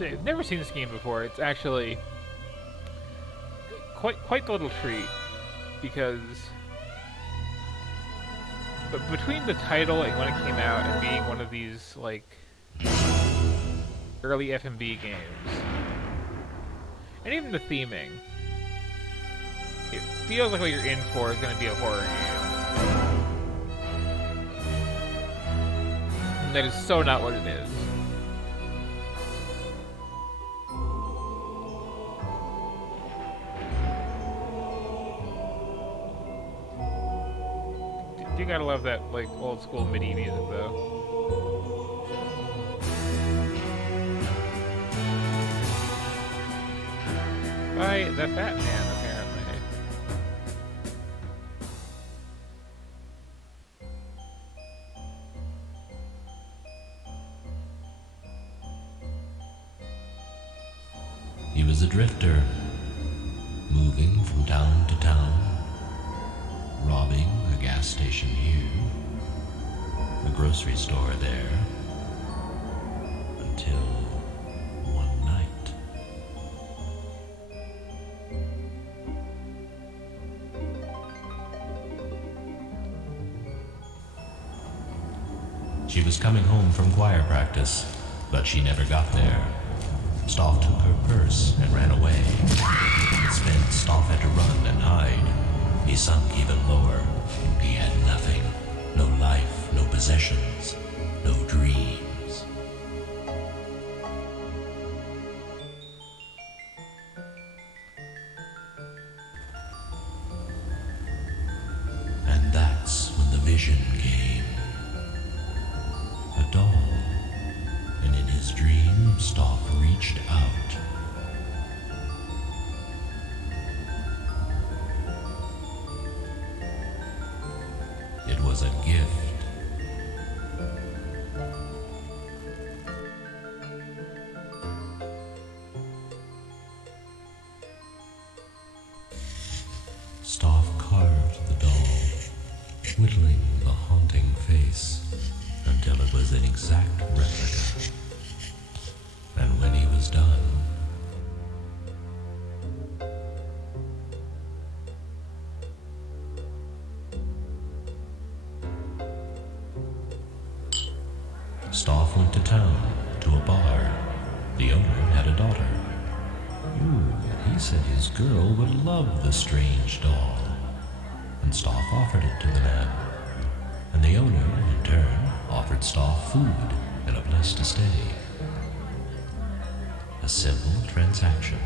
I've never seen this game before. It's actually quite the little treat because but between the title and when it came out and being one of these like early FMV games, and even the theming, it feels like what you're in for is going to be a horror game. And that is so not what it is. You gotta love that like old school MIDI music though. By the Fat Man, apparently. He was a drifter, moving from town to town, robbing a gas station here, a grocery store there, until one night. She was coming home from choir practice, but she never got there. Stoff took her purse and ran away. Instead, Stoff had to run and hide. He sunk even lower. He had nothing. No life, no possessions, no dreams. And that's when the vision came. A doll. And in his dream, Stoff reached out. It was a gift. Stoff carved the doll, whittling the haunting face until it was an exact replica. And when he was done, Stoff went to town, to a bar. The owner had a daughter. He said his girl would love the strange doll. And Stoff offered it to the man. And the owner, in turn, offered Stoff food and a place to stay. A simple transaction.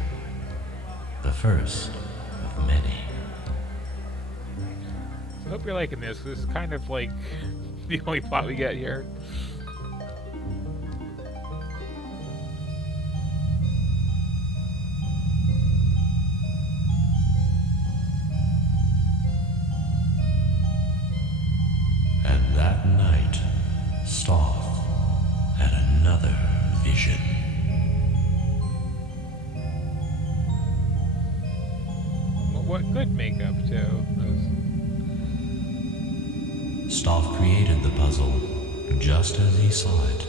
The first of many. I hope you're liking this. This is kind of like the only plot we get here. And that night, Stoff had another vision. What could make up to those? Stoff created the puzzle just as he saw it,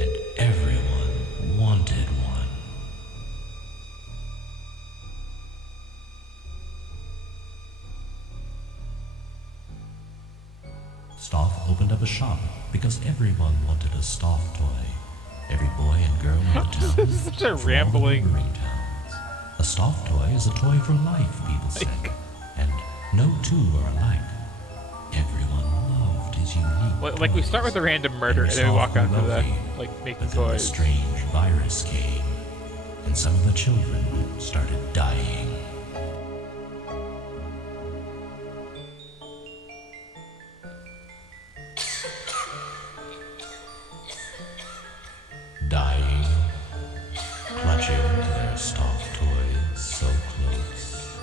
and everyone wanted one. Stoff opened up a shop because everyone wanted a Stoff toy. Every boy and girl in the town. This is such a rambling. Towns. A Stoff toy is a toy for life, people said, and no two are alike. Everyone loved his unique. Like we start with a random murder and then we walk on to the like making But then a toys. strange virus came, and some of the children started dying. Dying, clutching to their Stoff toys so close.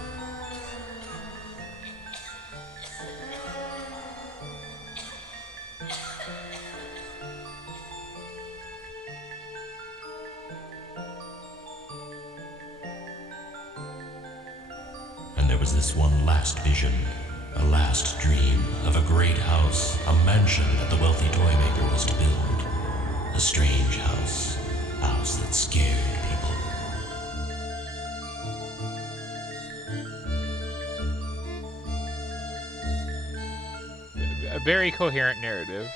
And there was this one last vision, a last dream of a great house, a mansion that the wealthy toy maker was to build. A strange house, house that scared people. A very coherent narrative.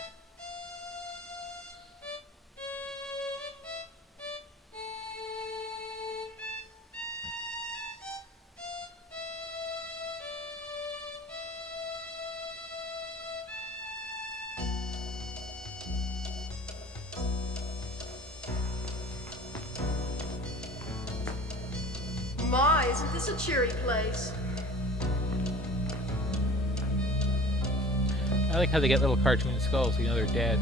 My, isn't this a cheery place? I like how they get little cartoon skulls so you know they're dead.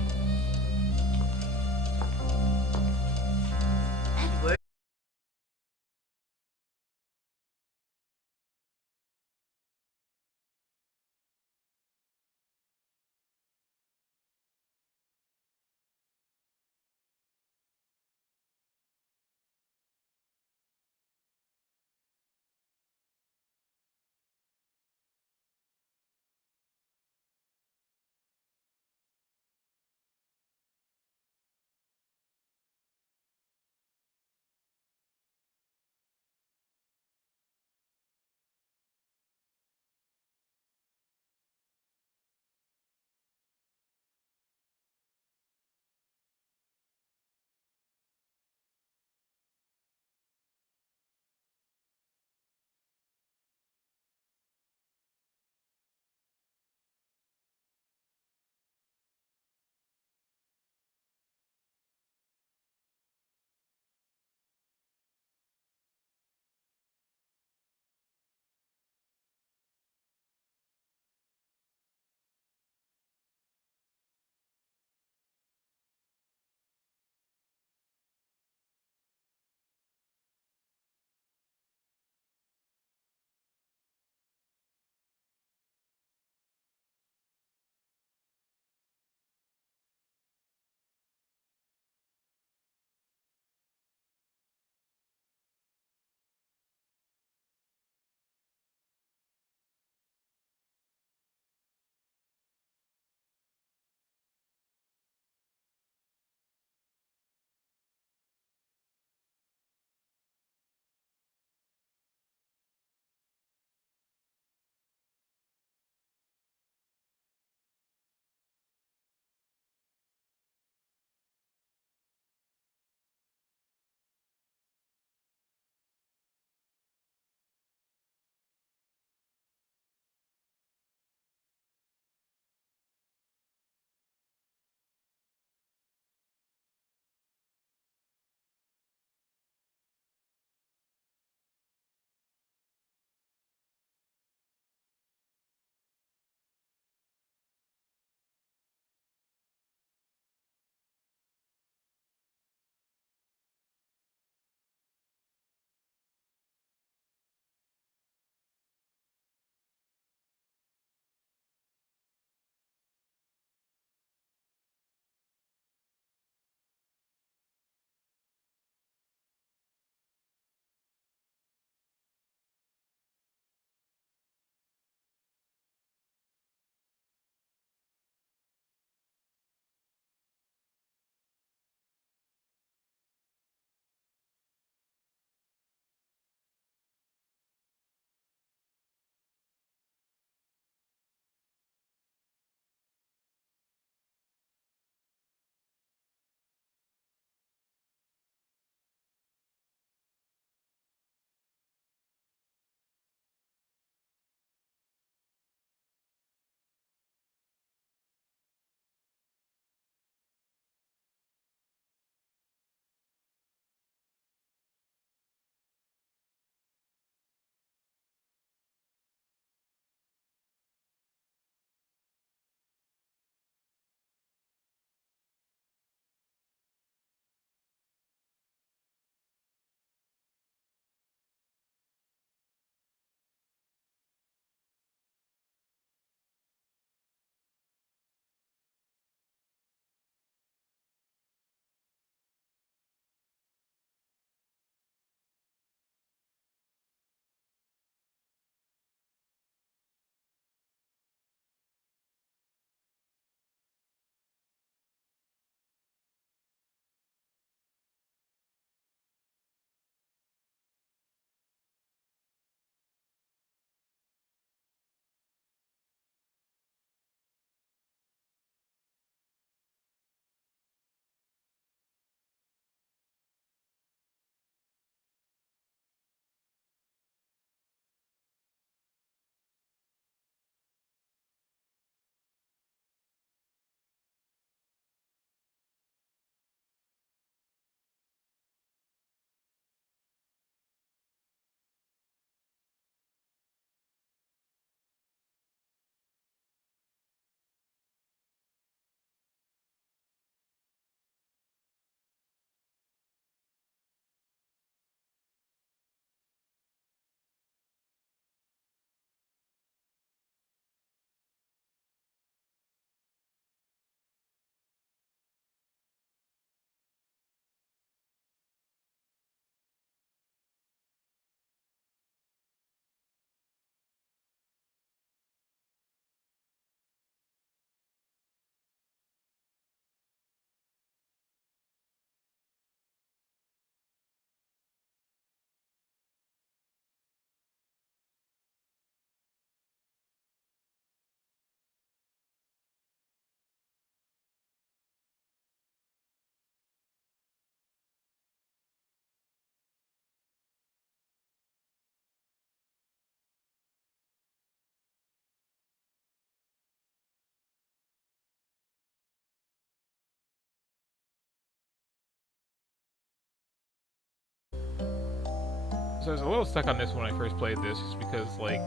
So I was a little stuck on this when I first played this, just because, like,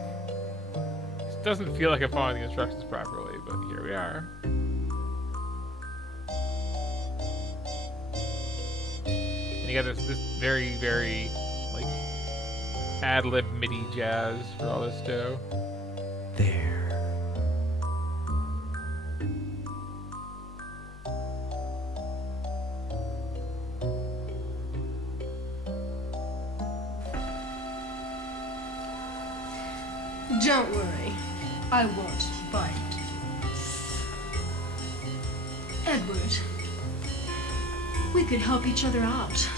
it doesn't feel like I'm following the instructions properly, but here we are. And you got this very, very, like, ad-lib MIDI jazz for all this too. There. Don't worry. I won't bite. Edward, we could help each other out.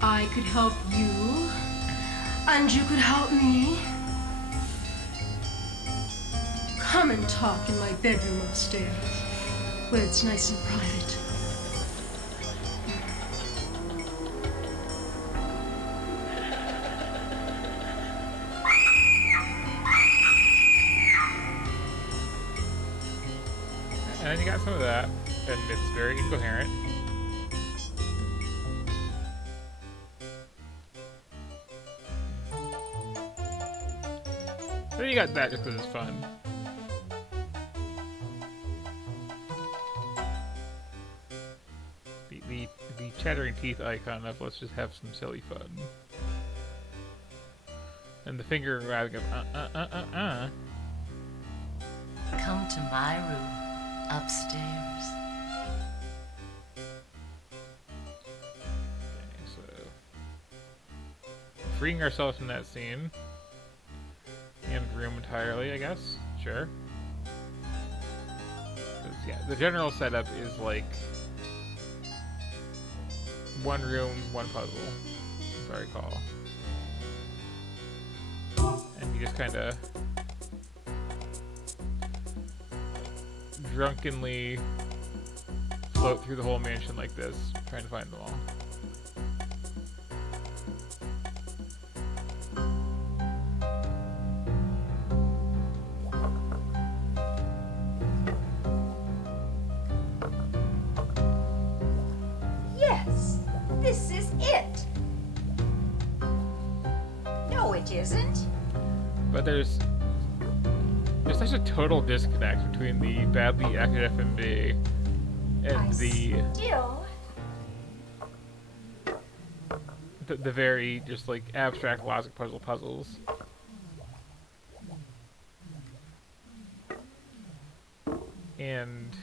I could help you, and you could help me. Come and talk in my bedroom upstairs, where it's nice and private. And then you got some of that, and it's very incoherent. Then you got that just because it's fun. The chattering teeth icon of let's just have some silly fun. And the finger grabbing of Come to my room upstairs. Okay, so freeing ourselves from that scene. And room entirely, I guess. Sure. 'Cause, yeah, the general setup is like one room, one puzzle, if I recall. And you just kind of drunkenly float through the whole mansion like this, trying to find them all. Yes, this is it. No, it isn't. But there's such a total disconnect between the badly acted FMV and the very just like abstract logic puzzles. And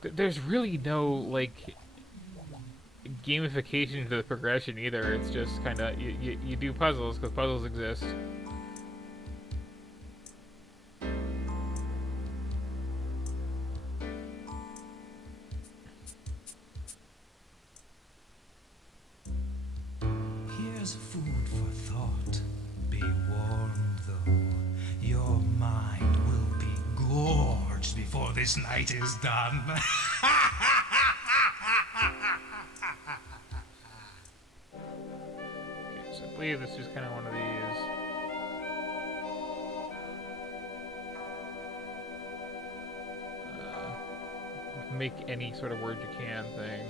there's really no like gamification to the progression either. It's just kind of you do puzzles because puzzles exist. Here's food for thought. Be warned, though. Your mind will be gorged before this night is done. Okay, so I believe this is kind of one of these. Make any sort of word you can thing.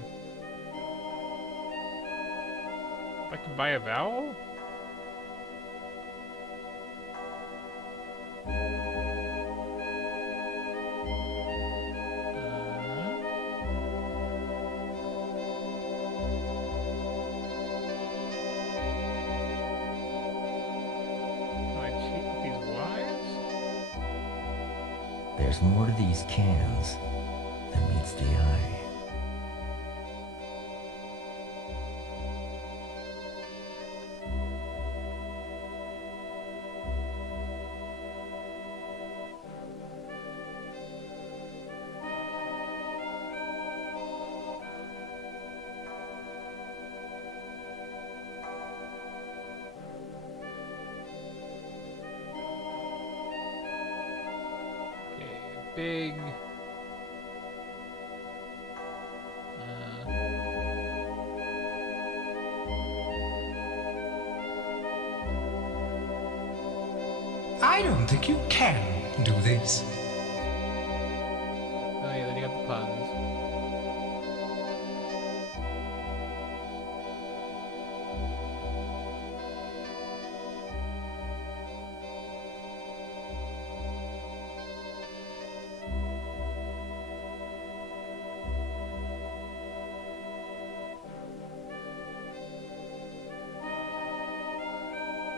I'd like to buy a vowel? Do I cheat with these Y's? There's more to these cans than meets the eye. Okay, big. I don't think you can do this. Oh yeah, then you got the puns.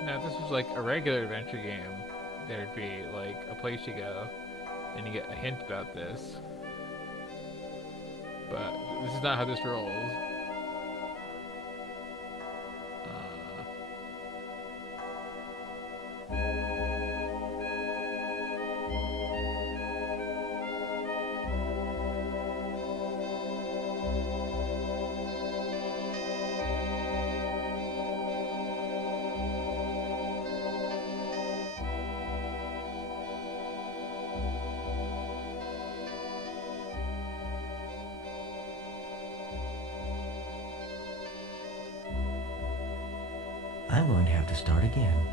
Now, if this was like a regular adventure game, there'd be like a place you go, and you get a hint about this. But this is not how this rolls. I'm going to have to start again.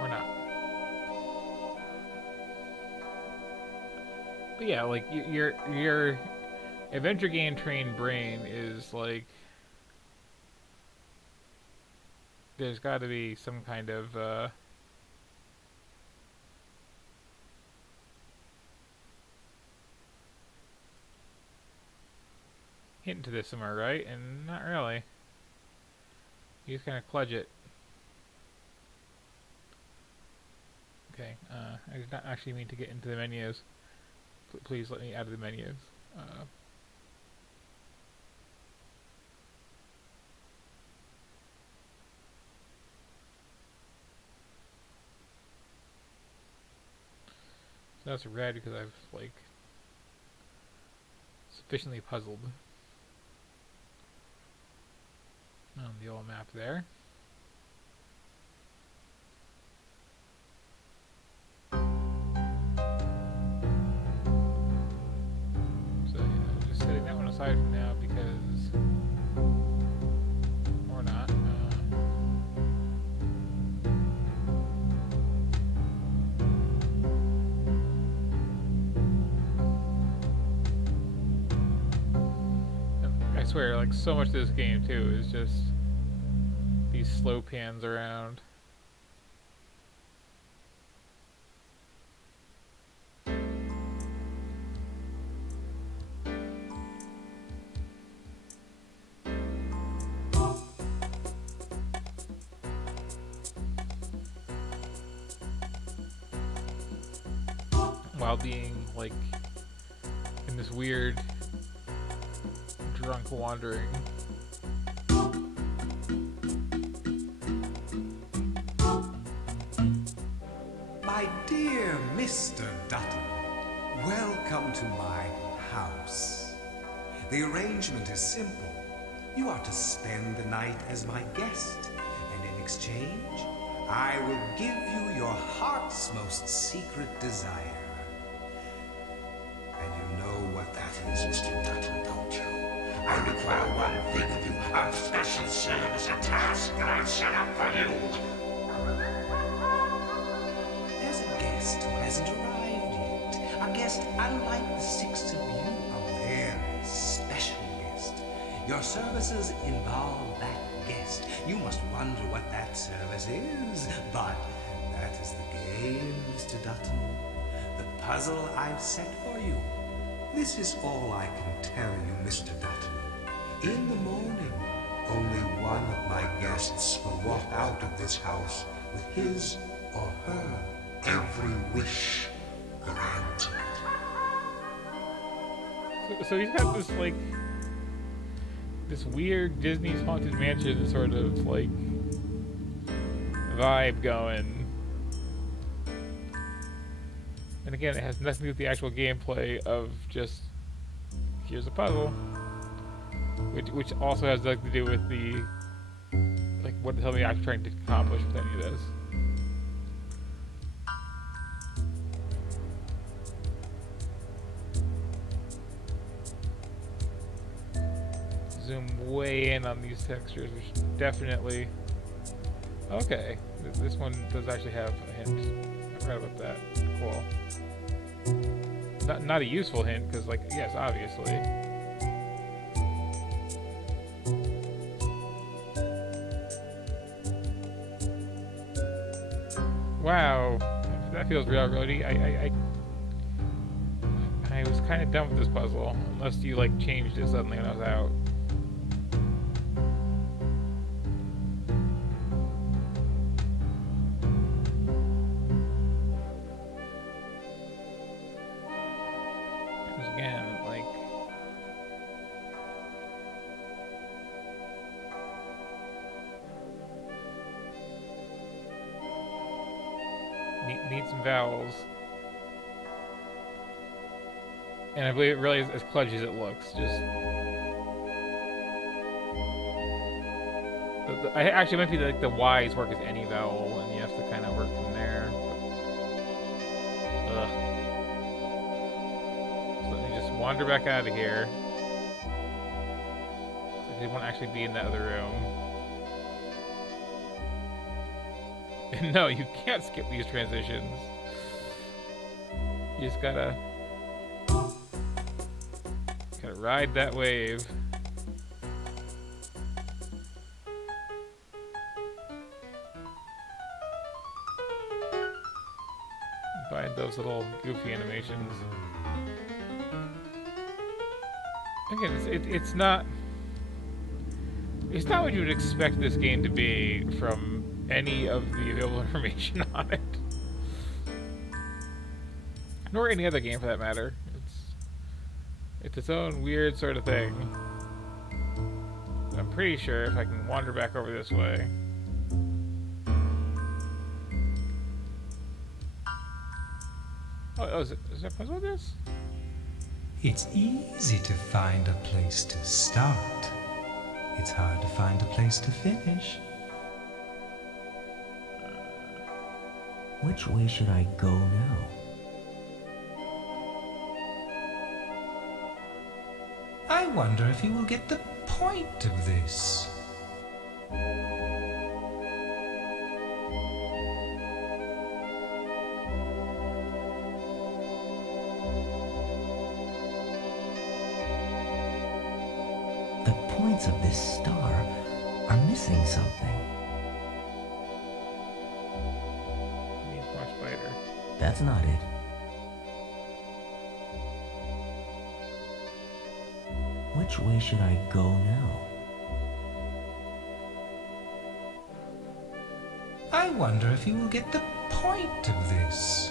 Or not. But yeah, like your adventure game trained brain is like there's got to be some kind of hint to this somewhere, right? And not really. You just kind of kludge it. Okay, I did not actually mean to get into the menus. Please let me out of the menus. So that's red because I've, like, sufficiently puzzled. On the old map there. So yeah, just setting that one aside for now because, or not. I swear, like, so much of this game too is just these slow pans around. While being, like, in this weird drunk wandering. My dear Mr. Dutton, welcome to my house. The arrangement is simple. You are to spend the night as my guest, and in exchange, I will give you your heart's most secret desire. And you know what that is, Mr. Dutton, don't you? I require one thing of you, a special service, a task that I've set up for you. There's a guest who hasn't arrived yet. A guest unlike the six of you, a very special guest. Your services involve that guest. You must wonder what that service is, but that is the game, Mr. Dutton. The puzzle I've set for you. This is all I can tell you, Mr. Dutton. In the morning, only one of my guests will walk out of this house with his or her every wish granted. So he's got this, like, this weird Disney's Haunted Mansion sort of, like, vibe going. And again, it has nothing to do with the actual gameplay of just, here's a puzzle. Which also has nothing to do with the, like, what the hell are you actually trying to accomplish with any of this. Zoom way in on these textures, which definitely... Okay, this one does actually have a hint. I forgot about that. Cool. Not a useful hint, because, like, yes, obviously. Wow, that feels real roady. I was kind of done with this puzzle, unless you, like, changed it suddenly when I was out. Need some vowels. And I believe it really is as kludgy as it looks. Just I actually might be like the Y's work as any vowel, and you have to kind of work from there. But, ugh. So let me just wander back out of here. I didn't want to actually be in that other room. And no, you can't skip these transitions. You just gotta ride that wave. Find those little goofy animations. Again, it's not what you would expect this game to be from any of the available information on it, nor any other game for that matter. It's its own weird sort of thing. But I'm pretty sure if I can wander back over this way. Oh, is there a puzzle with this? It's easy to find a place to start. It's hard to find a place to finish. Which way should I go now? I wonder if you will get the point of this. The points of this star are missing something. Means more spider. That's not it. Which way should I go now? I wonder if you will get the point of this.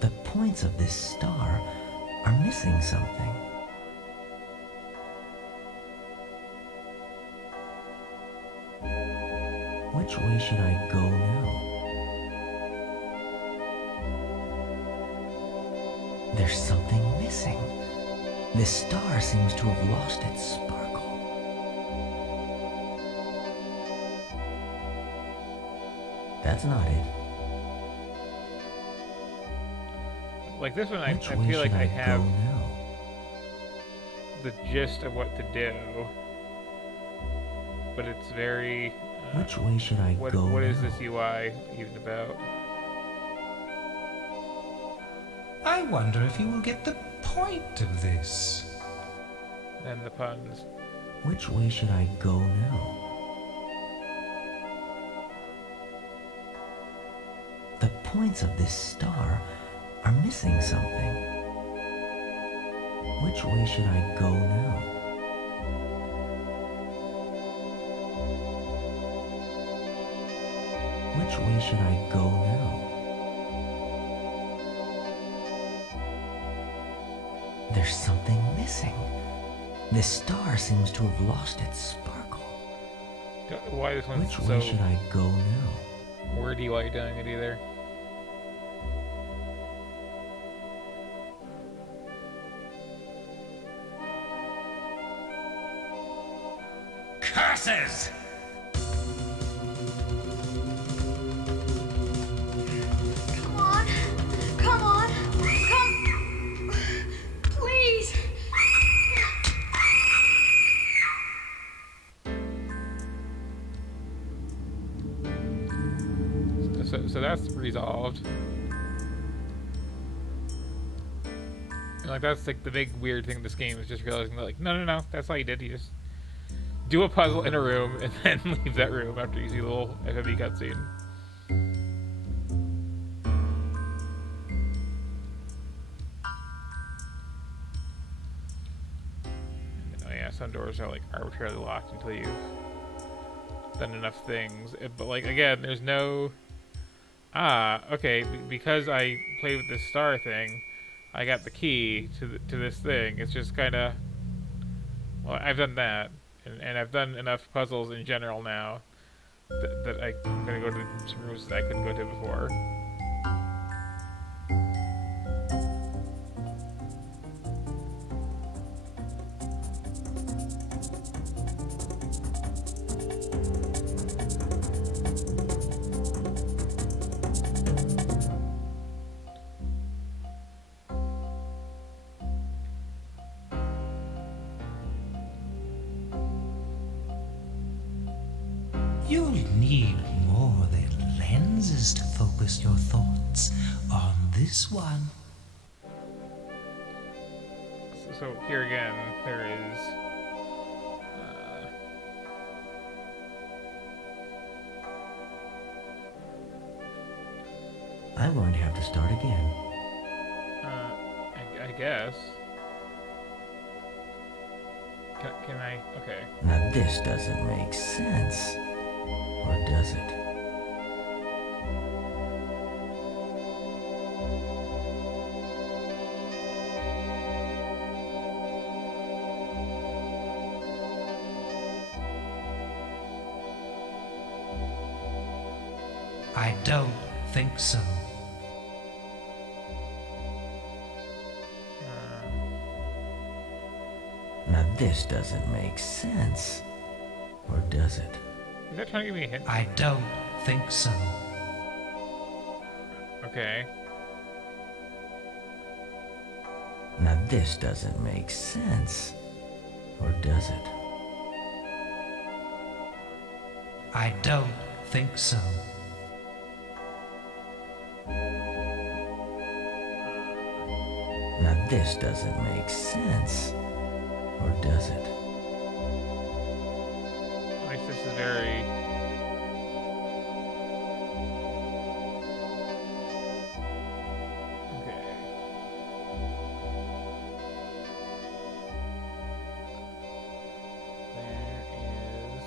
The points of this star are missing something. Which way should I go now? There's something missing. This star seems to have lost its sparkle. That's not it. Like this one, I Which way feel like should I have go now? the gist of what to do, but it's very. Which way should I go What is now? this UI even about? I wonder if you will get the point of this. And the puns. Which way should I go now? The points of this star are missing something. Which way should I go now? Which way should I go now? There's something missing. This star seems to have lost its sparkle. Why this one's Which so way should I go now? wordy while you're doing it either? Curses! Come on. Come on. Come. Please. So that's resolved. And like that's like the big weird thing in this game is just realizing that like no, that's all you did. You just do a puzzle in a room and then leave that room after you see the little FMV cutscene. Oh yeah, some doors are like arbitrarily locked until you've done enough things. But like again, there's no okay, because I played with this star thing, I got the key to this thing. It's just kind of, well, I've done that, and I've done enough puzzles in general now that I'm gonna go to some rooms that I couldn't go to before. You'll need more than lenses to focus your thoughts on this one. So here again, there is. I'm going to have to start again. I guess. Can I? Okay. Now this doesn't make sense. Or does it? I don't think so. Now this doesn't make sense. Or does it? Is that trying to give me a hint? I don't think so. Okay. Now this doesn't make sense. Or does it? I don't think so. Now this doesn't make sense. Or does it? At least this is very. Okay. There is.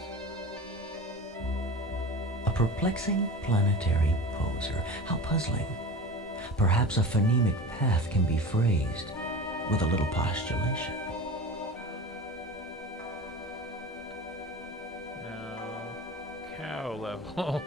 A perplexing planetary poser. How puzzling. Perhaps a phonemic path can be phrased with a little postulation. No. Cow level.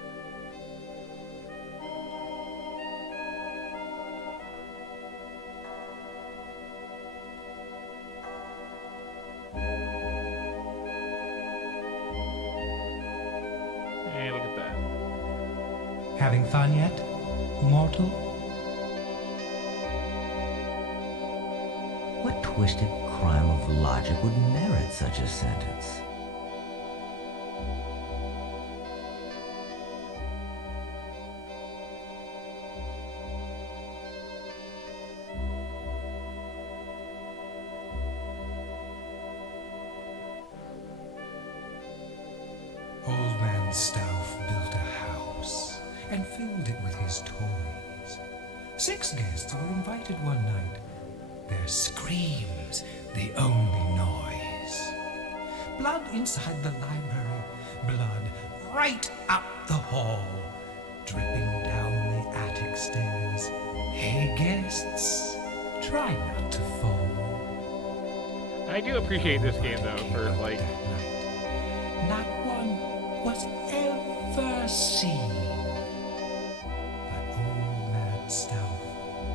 Hey, look at that. Having fun yet, mortal? What twisted crime of logic would merit such a sentence? Old Man Stauff built a house and filled it with his toys. 6 guests were invited one night. Their screams, the only noise. Blood inside the library, blood right up the hall, dripping down the attic stairs. Hey guests, try not to fall. I do appreciate this game though for like. That night, not one was ever seen. But old man Stauff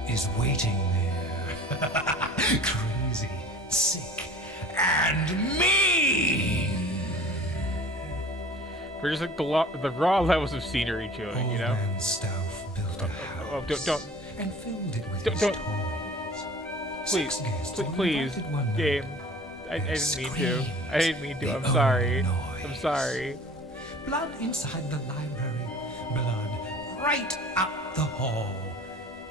is waiting there, crazy, sick, and mean. For just like the raw levels of scenery to it, Old you know. man Stauff built a Oh, house don't. and filled it with Don't- his don't. toys. Please, 6 guests were please, invited one night. game. I Their didn't mean to. screams, I didn't mean to. the I'm sorry. only I'm noise. sorry. Blood inside the library, blood right up the hall,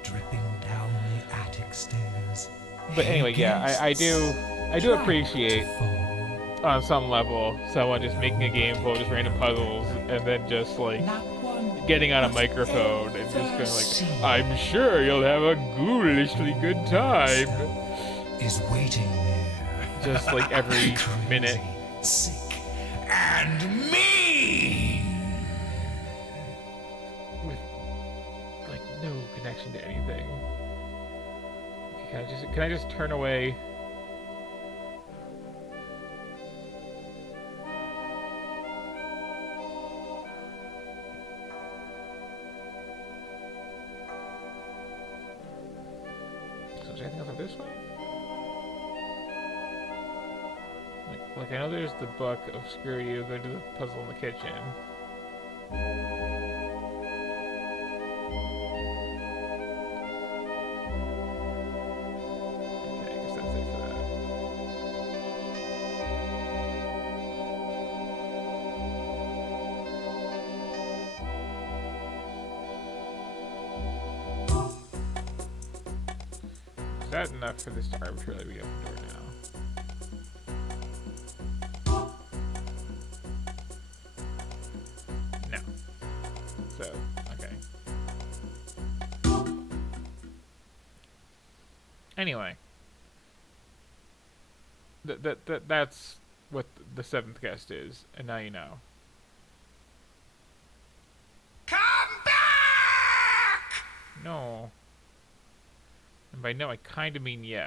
dripping down the attic stairs. But anyway, yeah, I do Try not appreciate to fall. on some level someone just making a game full of just random puzzles and then just like Not one getting on a was microphone and just ever going like, seen. I'm sure you'll have a ghoulishly good time. Is waiting there. Just like every Crazy, minute. sick, and mean. With like no connection to anything. Can I just turn away? anything else up this way? Like I know there's the book of Screw You, go to the puzzle in the kitchen. Okay, I guess that's it for that. Is that enough for this to arbitrarily be open door now? No. So, okay. Anyway. That's what the seventh guest is, and now you know. Come back! No. And by no, I kind of mean yes.